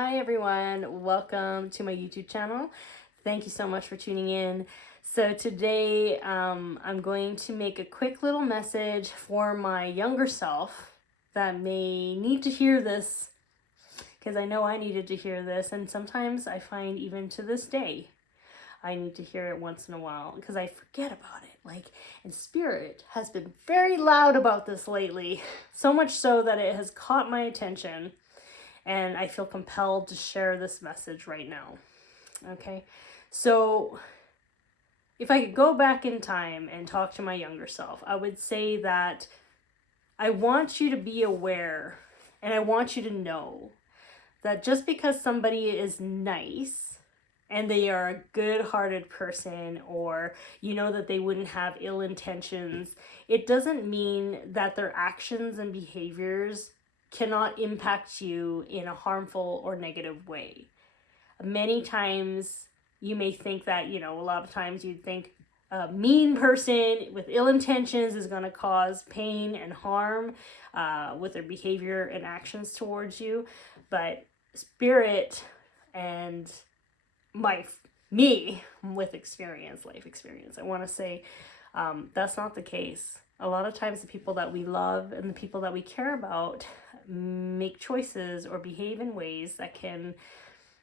Hi everyone, welcome to my YouTube channel. Thank you so much for tuning in. So today I'm going to make a quick little message for my younger self that may need to hear this, because I know I needed to hear this, and sometimes I find even to this day I need to hear it once in a while because I forget about it. And Spirit has been very loud about this lately, so much so that it has caught my attention. And I feel compelled to share this message right now. Okay, so if I could go back in time and talk to my younger self, I would say that I want you to be aware and I want you to know that just because somebody is nice and they are a good-hearted person, or you know that they wouldn't have ill intentions, it doesn't mean that their actions and behaviors cannot impact you in a harmful or negative way. Many times you may think that, a lot of times you'd think a mean person with ill intentions is going to cause pain and harm with their behavior and actions towards you. But Spirit and me with life experience, I want to say that's not the case. A lot of times the people that we love and the people that we care about make choices or behave in ways that can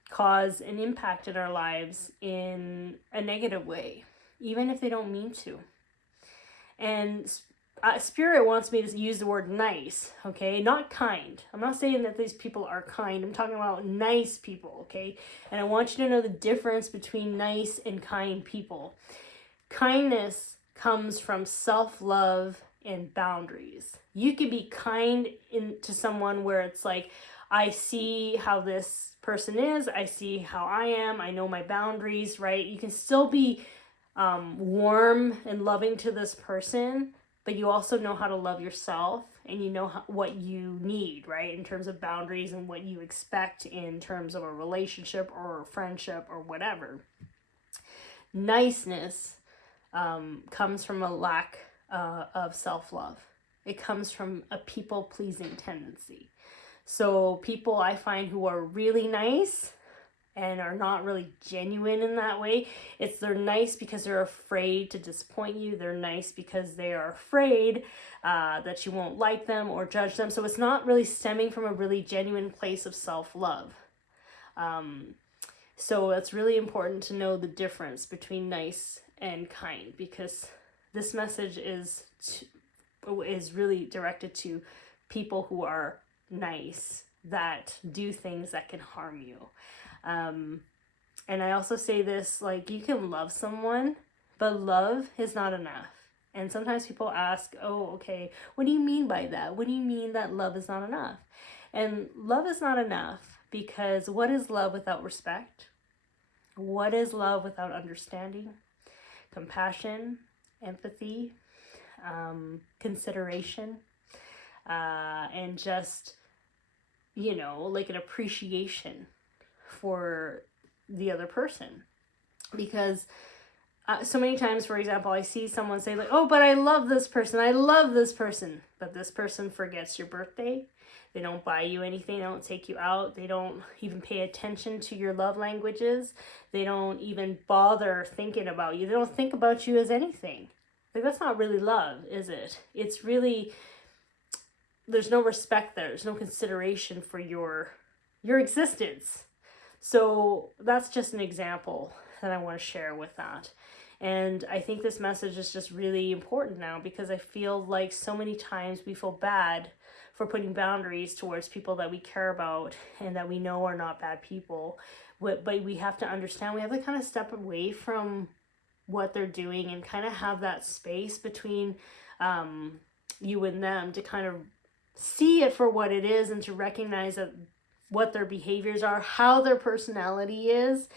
cause an impact in our lives in a negative way, even if they don't mean to. And Spirit wants me to use the word nice, okay? Not kind. I'm not saying that these people are kind. I'm talking about nice people, okay? And I want you to know the difference between nice and kind people. Kindness comes from self-love and boundaries. You can be kind to someone where it's like, I see how this person is, I see how I am, I know my boundaries, right? You can still be warm and loving to this person, but you also know how to love yourself, and you know what you need, right? In terms of boundaries and what you expect in terms of a relationship or a friendship or whatever. Niceness comes from a lack of self-love. It comes from a people-pleasing tendency. So people I find who are really nice and are not really genuine in that way, they're nice because they're afraid to disappoint you. They're nice because they are afraid that you won't like them or judge them. So it's not really stemming from a really genuine place of self-love. So it's really important to know the difference between nice and kind, because this message is really directed to people who are nice, that do things that can harm you. And I also say this, you can love someone, but love is not enough. And sometimes people ask, oh, okay, what do you mean by that? What do you mean that love is not enough? And love is not enough because what is love without respect? What is love without understanding, compassion, empathy, consideration, and just, an appreciation for the other person? Because so many times, for example, I see someone say oh, but I love this person, but this person forgets your birthday. They don't buy you anything, they don't take you out, they don't even pay attention to your love languages, they don't even bother thinking about you, they don't think about you as anything. That's not really love, is it? It's really, there's no respect there, there's no consideration for your existence. So that's just an example that I want to share with that. And I think this message is just really important now, because I feel like so many times we feel bad for putting boundaries towards people that we care about and that we know are not bad people. But we have to understand, we have to kind of step away from what they're doing and kind of have that space between you and them to kind of see it for what it is, and to recognize that what their behaviors are, how their personality is,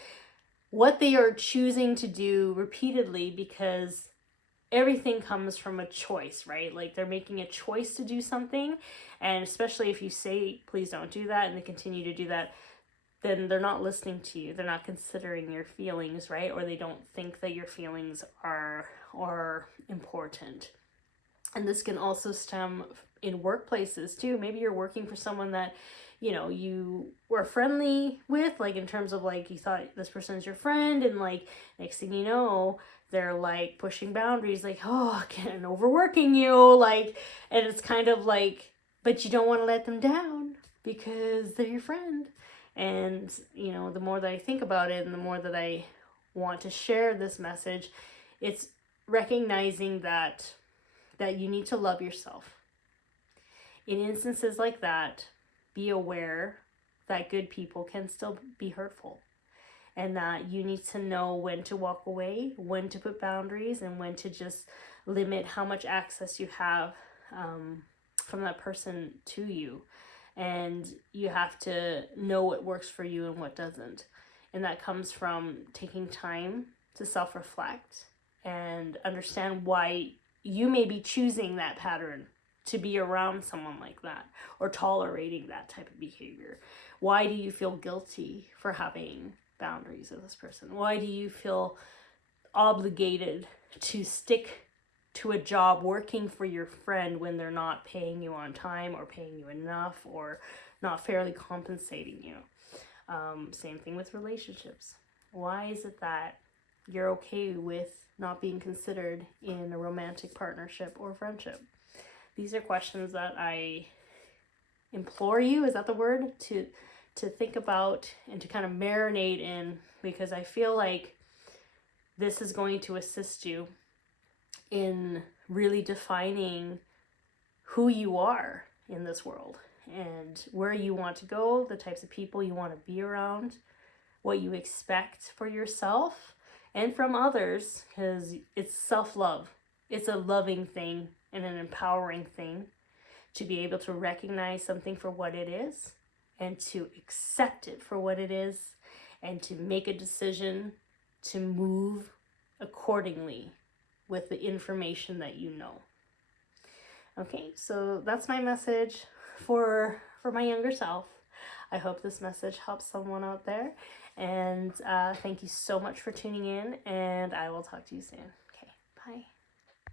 what they are choosing to do repeatedly, because everything comes from a choice, right? They're making a choice to do something, and especially if you say, please don't do that, and they continue to do that, then they're not listening to you. They're not considering your feelings, right? Or they don't think that your feelings are important. And this can also stem in workplaces too. Maybe you're working for someone that you know, you were friendly with, like in terms of like you thought this person's your friend, and like next thing you know, they're like pushing boundaries, like, oh, and overworking you, like, and it's kind of like, but you don't want to let them down because they're your friend. And, you know, the more that I think about it and the more that I want to share this message, it's recognizing that you need to love yourself. In instances like that, be aware that good people can still be hurtful, and that you need to know when to walk away, when to put boundaries, and when to just limit how much access you have from that person to you. And you have to know what works for you and what doesn't. And that comes from taking time to self-reflect and understand why you may be choosing that pattern to be around someone like that, or tolerating that type of behavior. Why do you feel guilty for having boundaries with this person? Why do you feel obligated to stick to a job working for your friend when they're not paying you on time, or paying you enough, or not fairly compensating you? Same thing with relationships. Why is it that you're okay with not being considered in a romantic partnership or friendship? These are questions that I implore you, is that the word, to think about and to kind of marinate in, because I feel like this is going to assist you in really defining who you are in this world, and where you want to go, the types of people you want to be around, what you expect for yourself and from others, because it's self-love. It's a loving thing and an empowering thing to be able to recognize something for what it is, and to accept it for what it is, and to make a decision to move accordingly with the information that you know. Okay, so that's my message for my younger self. I hope this message helps someone out there, and thank you so much for tuning in, and I will talk to you soon. Okay, bye.